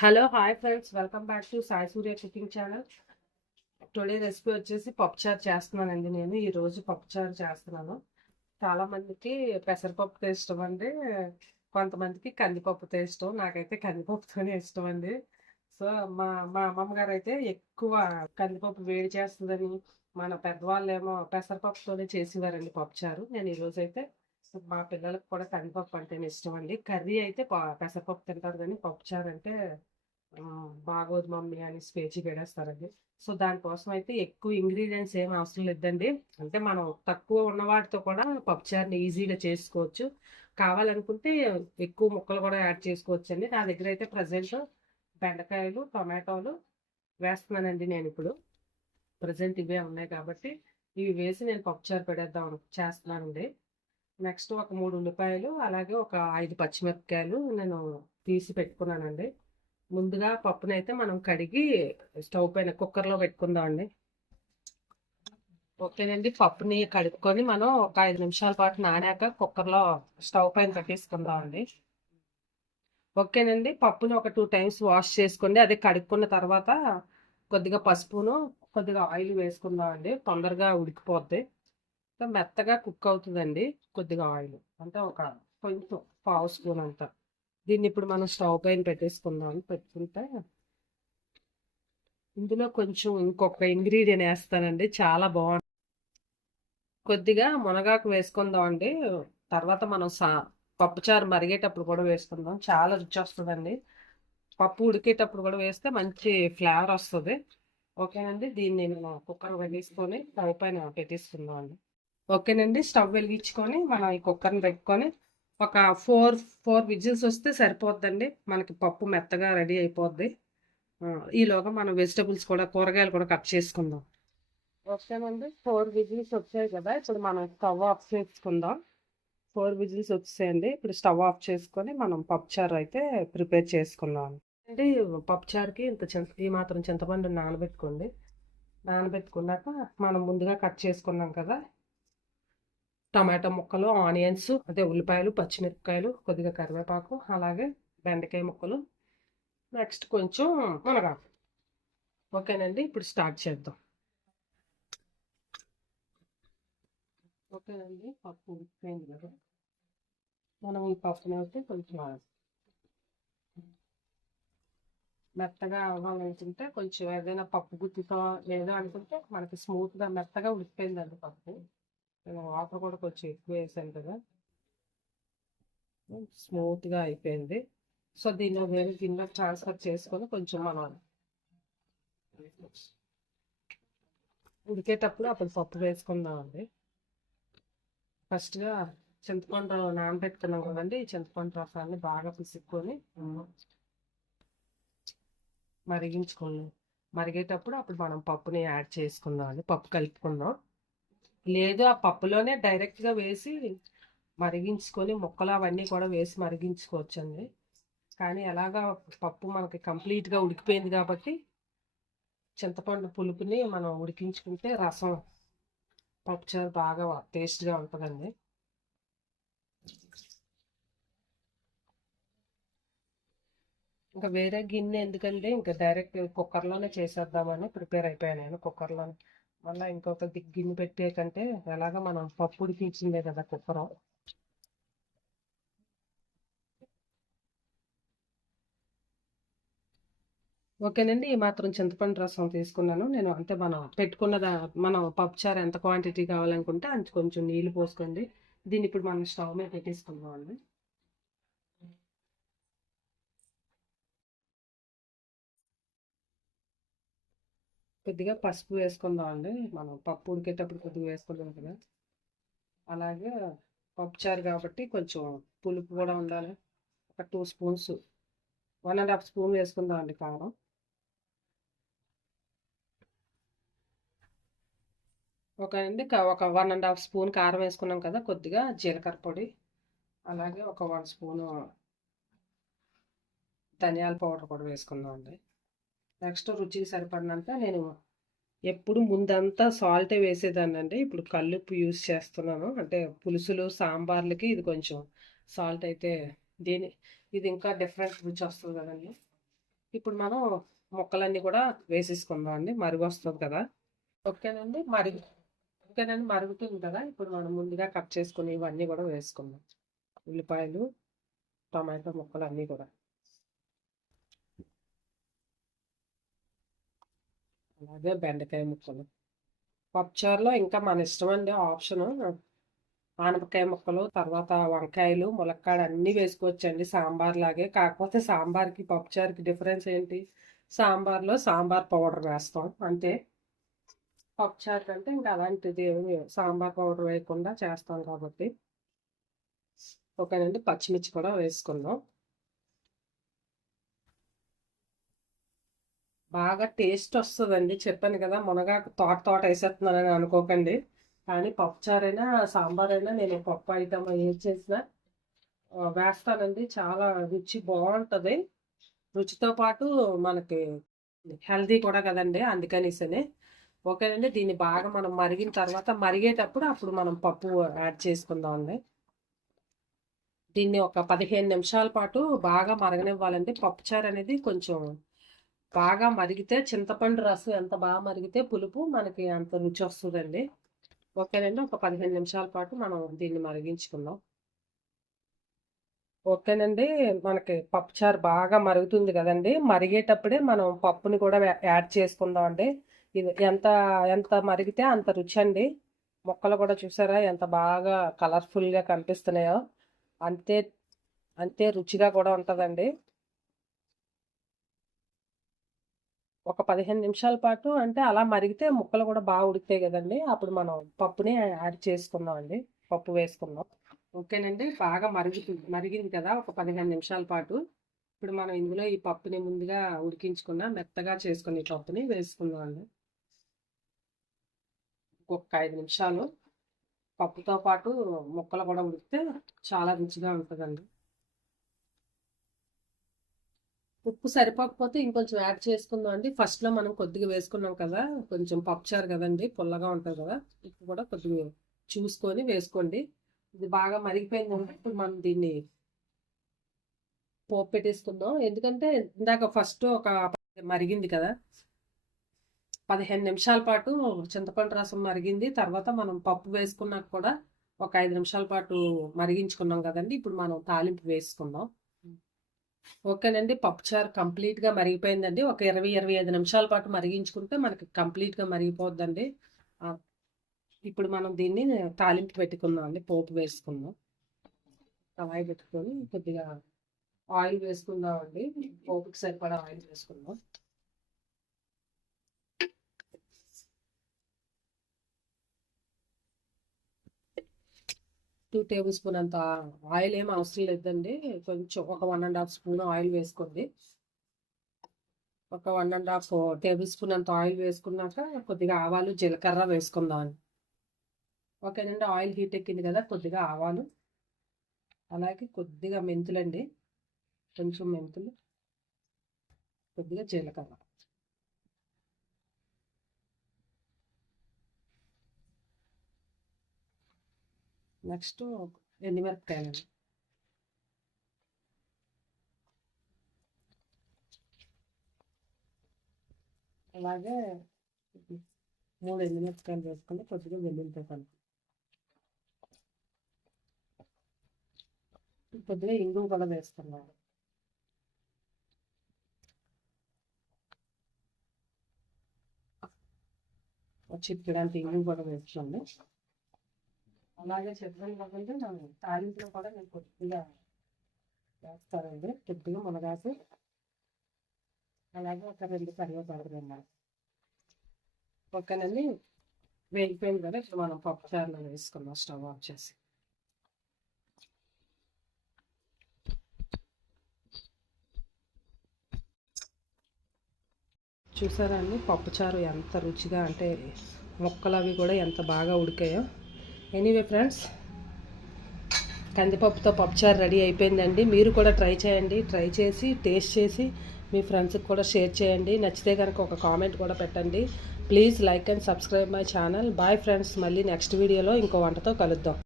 Hello hi friends. Welcome back to Sai Surya cooking channel. Today recipe వచ్చేసి పప్పుచారు చేస్తున్నానండి నేను. ఈరోజు పప్పుచారు చేస్తున్నాను. చాలామందికి పెసరపప్పుతో ఇష్టం అండి. కొంతమందికి కందిపప్పుతో ఇష్టం. నాకైతే కందిపప్పుతోనే ఇష్టం అండి. సో మా మా అమ్మమ్మ గారు అయితే ఎక్కువ కందిపప్పు వేడి చేస్తుందని మన పెద్దవాళ్ళు ఏమో పెసరపప్పుతోనే చేసేవారండి పప్పుచారు. నేను ఈరోజు అయితే మా పిల్లలకు కూడా కందిపప్పు అంటేనే ఇష్టం అండి. కర్రీ అయితే పెసరపప్పు తింటారు కానీ పప్పుచారు అంటే బాగోదు మమ్మీ అని స్పేచి పెడేస్తారండి. సో దానికోసం అయితే ఎక్కువ ఇంగ్రీడియంట్స్ ఏం అవసరం లేదండి. అంటే మనం తక్కువ ఉన్న వాటితో కూడా పప్పుచారుని ఈజీగా చేసుకోవచ్చు. కావాలనుకుంటే ఎక్కువ ముక్కలు కూడా యాడ్ చేసుకోవచ్చు అండి నా దగ్గర అయితే ప్రజెంట్ బెండకాయలు టొమాటోలు వేస్తున్నానండి నేను ఇప్పుడు. ప్రజెంట్ ఇవే ఉన్నాయి కాబట్టి ఇవి వేసి నేను పప్పుచారు పెడేద్దాం చేస్తున్నానండి. నెక్స్ట్ ఒక మూడు ఉల్లిపాయలు అలాగే ఒక ఐదు పచ్చిమిరపకాయలు నేను తీసి పెట్టుకున్నానండి. ముందుగా పప్పునైతే మనం కడిగి స్టవ్ పైన కుక్కర్లో పెట్టుకుందాం అండి ఓకేనండి పప్పుని కడుక్కొని మనం ఒక ఐదు నిమిషాల పాటు నానాక కుక్కర్లో స్టవ్ పైన కట్టేసుకుందామండి ఓకేనండి పప్పుని ఒక టూ టైమ్స్ వాష్ చేసుకోండి అదే కడుక్కున్న తర్వాత కొద్దిగా పసుపును కొద్దిగా ఆయిల్ వేసుకుందామండి. తొందరగా ఉడికిపోద్ది. మెత్తగా కుక్ అవుతుందండి కొద్దిగా ఆయిల్. అంటే ఒక కొంచెం పావు స్పూన్ అంతా. దీన్ని ఇప్పుడు మనం స్టవ్ పైన పెట్టేసుకుందాం. పెట్టుకుంటే ఇందులో కొంచెం ఇంకొక ఇంగ్రీడియంట్ వేస్తానండి. చాలా బాగుంటుంది కొద్దిగా మునగాకు వేసుకుందాం అండి తర్వాత మనం సా పప్పుచారు మరిగేటప్పుడు కూడా వేసుకుందాం. చాలా రుచి వస్తుందండి పప్పు ఉడికేటప్పుడు కూడా వేస్తే మంచి ఫ్లేవర్ వస్తుంది. ఓకేనండి. దీన్ని నేను కుక్కర్ వేసుకొని స్టవ్ పైన పెట్టేసుకుందాం అండి ఓకేనండి. స్టవ్ వెలిగించుకొని మనం ఈ కుక్కర్ని పెట్టుకొని ఒక ఫోర్ ఫోర్ విజిల్స్ వస్తే సరిపోద్దండి. మనకి పప్పు మెత్తగా రెడీ అయిపోద్ది. ఈలోగా మనం వెజిటబుల్స్ కూడా కూరగాయలు కూడా కట్ చేసుకుందాం. ఓకేనండి. ఫోర్ విజిల్స్ వచ్చాయి కదా. ఇప్పుడు మనం స్టవ్ ఆఫ్ చేసుకుందాం. ఫోర్ విజిల్స్ వచ్చేయండి. ఇప్పుడు స్టవ్ ఆఫ్ చేసుకొని మనం పప్పుచారు అయితే ప్రిపేర్ చేసుకుందాం. అండి పప్పుచారుకి ఇంత చింత ఈ మాత్రం చింతపండు నానబెట్టుకోండి. నానబెట్టుకున్నాక మనం ముందుగా కట్ చేసుకున్నాం కదా. టమాటా ముక్కలు ఆనియన్స్ అదే ఉల్లిపాయలు పచ్చిమిరపకాయలు కొద్దిగా కరివేపాకు అలాగే బెండకాయ ముక్కలు. నెక్స్ట్ కొంచెం మునగాకు. ఓకేనండి ఇప్పుడు స్టార్ట్ చేద్దాం. ఓకేనండి పప్పు ఉడికిపోయింది కదా. మనం ఈ పప్పుని అయితే కొంచెం మెత్తగా అవ్వాలనుకుంటే కొంచెం ఏదైనా పప్పు గుత్తితో ఏదో అనుకుంటే మనకి స్మూత్గా మెత్తగా ఉడికిపోయిందండి పప్పు. నేను వాటర్ కూడా కొంచెం ఎక్కువ వేసాను కదా. స్మూత్గా అయిపోయింది. సో దీన్ని వేరే గిన్నె ట్రాన్స్ఫర్ చేసుకొని కొంచెం మనం ఉడికేటప్పుడు అప్పుడు పప్పు వేసుకుందామండి ఫస్ట్గా చింతపండు నానబెట్టుకున్నాం కదండి. ఈ చింతపండు రసాన్ని బాగా పిసుక్కొని మరిగించుకోండి మరిగేటప్పుడు అప్పుడు మనం పప్పుని యాడ్ చేసుకుందాం అండి. పప్పు కలుపుకుందాం. లేదు ఆ పప్పులోనే డైరెక్ట్గా వేసి మరిగించుకొని ముక్కలు అవన్నీ కూడా వేసి మరిగించుకోవచ్చండి. కానీ ఎలాగా పప్పు మనకి కంప్లీట్గా ఉడికిపోయింది కాబట్టి చింతపండు పులుపుని మనం ఉడికించుకుంటే రసం పప్పుచారు బాగా టేస్ట్గా ఉంటుందండి. ఇంకా వేరే గిన్నె ఎందుకంటే ఇంకా డైరెక్ట్ కుక్కర్లోనే చేసేద్దామని ప్రిపేర్ అయిపోయాను నేను కుక్కర్లో మళ్ళీ ఇంకొక గిన్నె పెట్టే కంటే ఎలాగ మనం పప్పు ఉడికించిందే కదా కుక్కరం. ఓకేనండి ఈ మాత్రం చింతపండు రసం తీసుకున్నాను. నేను అంటే మనం పెట్టుకున్న దా- మనం పప్పుచారు ఎంత క్వాంటిటీ కావాలనుకుంటే అంత కొంచెం నీళ్ళు పోసుకోండి. దీన్ని ఇప్పుడు మనం స్టవ్ మీద పెట్టేసుకుందాం అండి కొద్దిగా పసుపు వేసుకుందాం అండి. మనం పప్పు ఉడికేటప్పుడు కొద్దిగా వేసుకుందాం కదా అలాగే పప్పుచారు కాబట్టి కొంచెం పులుపు కూడా ఉండాలి. ఒక two spoons one and half spoon వేసుకుందాం అండి కారం. ఒక అండి క- ఒక వన్ అండ్ హాఫ్ స్పూన్ కారం వేసుకున్నాం కదా కొద్దిగా జీలకర్ర పొడి. అలాగే ఒక వన్ స్పూను ధనియాల పౌడర్ కూడా వేసుకుందాం అండి. నెక్స్ట్ రుచికి సరిపడినంత నేను ఎప్పుడు ముందంతా సాల్టే వేసేదాన్ని అండి ఇప్పుడు కల్లుప్పు యూస్ చేస్తున్నాను. అంటే పులుసులు సాంబార్లకి ఇది కొంచెం సాల్ట్ అయితే దీని ఇది ఇంకా డిఫరెంట్ రుచి వస్తుంది కదండి. ఇప్పుడు మనం ముక్కలన్నీ కూడా వేసేసుకుందాం అండి. మరుగు వస్తుంది కదా. ఓకేనండి. మరుగు ఓకేనండి. మరుగుతుంది కదా. ఇప్పుడు మనం ముందుగా కట్ చేసుకుని ఇవన్నీ కూడా వేసుకుందాం. ఉల్లిపాయలు టమాటో ముక్కలు అన్నీ కూడా. అదే బెండకాయ ముక్కలు. పప్పుచారులో ఇంకా మన ఇష్టం అండి ఆప్షను ఆనపకాయ ముక్కలు తర్వాత వంకాయలు ములక్కాడ అన్నీ వేసుకోవచ్చండి. సాంబార్ లాగే కాకపోతే సాంబార్కి పప్పుచారుకి డిఫరెన్స్ ఏంటి? సాంబార్లో సాంబార్ పౌడర్ వేస్తాం అంతే. పప్పుచారు కంటే ఇంకా అలాంటిది ఏమి సాంబార్ పౌడర్ వేయకుండా చేస్తాం కాబట్టి. ఓకేనండి పచ్చిమిర్చి కూడా వేసుకుందాం. బాగా టేస్ట్ వస్తుందండి. చెప్పాను కదా మునగాకు తోట తోట వేసేస్తున్నానని అనుకోకండి. కానీ పప్పుచారైనా సాంబార్ అయినా నేను పప్పు ఐటమ్ ఏం చేసినా వేస్తానండి. చాలా రుచి బాగుంటుంది. రుచితో పాటు మనకి హెల్దీ కూడా కదండి అందుకనేసని. ఓకేనండి దీన్ని బాగా మనం మరిగిన తర్వాత మరిగేటప్పుడు అప్పుడు మనం పప్పు యాడ్ చేసుకుందాం అండి దీన్ని ఒక పదిహేను నిమిషాల పాటు బాగా మరగనివ్వాలండి. పప్పుచారు అనేది కొంచెం బాగా మరిగితే చింతపండు రసం ఎంత బాగా మరిగితే పులుపు మనకి అంత రుచి వస్తుందండి. ఓకేనండి ఒక పదిహేను నిమిషాల పాటు మనం దీన్ని మరిగించుకుందాం. ఓకేనండి మనకి పప్పుచారు బాగా మరుగుతుంది కదండి. మరిగేటప్పుడే మనం పప్పుని కూడా యాడ్ చేసుకుందాం అండి ఇది ఎంత ఎంత మరిగితే అంత రుచి అండి. మొక్కలు కూడా చూసారా ఎంత బాగా కలర్ఫుల్గా కనిపిస్తున్నాయో. అంతే అంతే రుచిగా కూడా ఉంటుందండి. ఒక పదిహేను నిమిషాల పాటు అంటే అలా మరిగితే ముక్కలు కూడా బాగా ఉడికితాయి కదండి. అప్పుడు మనం పప్పుని యాడ్ చేసుకుందాం అండి. పప్పు వేసుకుందాం. ఓకేనండి. బాగా మరుగుతుంది మరిగింది కదా ఒక పదిహేను నిమిషాల పాటు. ఇప్పుడు మనం ఇందులో ఈ పప్పుని ముందుగా ఉడికించుకున్న మెత్తగా చేసుకుని ఈ పప్పుని వేసుకుందాం అండి. ఐదు నిమిషాలు. పప్పుతో పాటు ముక్కలు కూడా ఉడికితే చాలా రుచిగా ఉంటుందండి. ఉప్పు సరిపోకపోతే ఇంకొంచెం యాడ్ చేసుకుందాం అండి. ఫస్ట్లో మనం కొద్దిగా వేసుకున్నాం కదా కొంచెం పప్పుచారు కదండి పుల్లగా ఉంటుంది కదా ఉప్పు కూడా కొద్దిగా చూసుకొని వేసుకోండి. ఇది బాగా మరిగిపోయిందంటే ఇప్పుడు మనం దీన్ని పోపు పెట్టేసుకుందాం. ఎందుకంటే ఇందాక ఫస్ట్ ఒక మరిగింది కదా పదిహేను నిమిషాల పాటు చింతపండు రసం మరిగింది. తర్వాత మనం పప్పు వేసుకున్నాక కూడా ఒక ఐదు నిమిషాల పాటు మరిగించుకున్నాం కదండి. ఇప్పుడు మనం తాలింపు వేసుకుందాం. ఓకేనండి పప్పుచారు కంప్లీట్గా మరిగిపోయిందండి. ఒక ఇరవై ఇరవై ఐదు నిమిషాల పాటు మరిగించుకుంటే మనకి కంప్లీట్గా మరిగిపోద్దండి. ఇప్పుడు మనం దీన్ని తాలింపు పెట్టుకుందాం అండి. పోపు వేసుకుందాం. కళాయి పెట్టుకొని కొద్దిగా ఆయిల్ వేసుకుందాం అండి. పోపుకి సరిపడా ఆయిల్ వేసుకుందాం. టూ టేబుల్ స్పూన్ అంత ఆయిల్ ఏం అవసరం లేదండి. కొంచెం ఒక one and half spoon oil వేసుకోండి. ఒక one and half tablespoon అంత ఆయిల్ వేసుకున్నాక కొద్దిగా ఆవాలు జీలకర్ర వేసుకుందాం. ఓకేనండి ఆయిల్ హీట్ ఎక్కింది కదా కొద్దిగా ఆవాలు. అలాగే కొద్దిగా మెంతులండి. కొంచెం మెంతులు. కొద్దిగా జీలకర్ర. నెక్స్ట్ ఎండుమిరపకాయలండి. అలాగే మూడు ఎండుమిరపకాయలు వేసుకుని కొద్దిగా వెల్లుల్లిపాయ కలుపు కొద్దిగా ఇంగువ కూడా వేస్తున్నాను. చిప్పడానికి ఇంగువ కూడా వేస్తున్నాను. అలాగే చెప్పాను కాబట్టి నేను తాలింపులో కూడా నేను కొద్దిగా వేస్తానండి. కొద్దిగా మునగాసి అలాగే ఒక రెండు కరివేపాకు తిన్నాను పక్కనండి వేగిపోయింది కదా ఇప్పుడు మనం పప్పు చారులో స్టవ్ ఆఫ్ చేసి. చూసారా అండి పప్పుచారు ఎంత రుచిగా అంటే ముక్కలు అవి కూడా ఎంత బాగా ఉడికాయో. ఎనీవే ఫ్రెండ్స్ కందిపప్పుతో పప్పుచారు రెడీ అయిపోయిందండి. మీరు కూడా ట్రై చేయండి ట్రై చేసి టేస్ట్ చేసి మీ ఫ్రెండ్స్కి కూడా షేర్ చేయండి. నచ్చితే కనుక ఒక కామెంట్ కూడా పెట్టండి. Please like and subscribe my channel bye friends మళ్ళీ నెక్స్ట్ వీడియోలో ఇంకో వంటతో కలుద్దాం.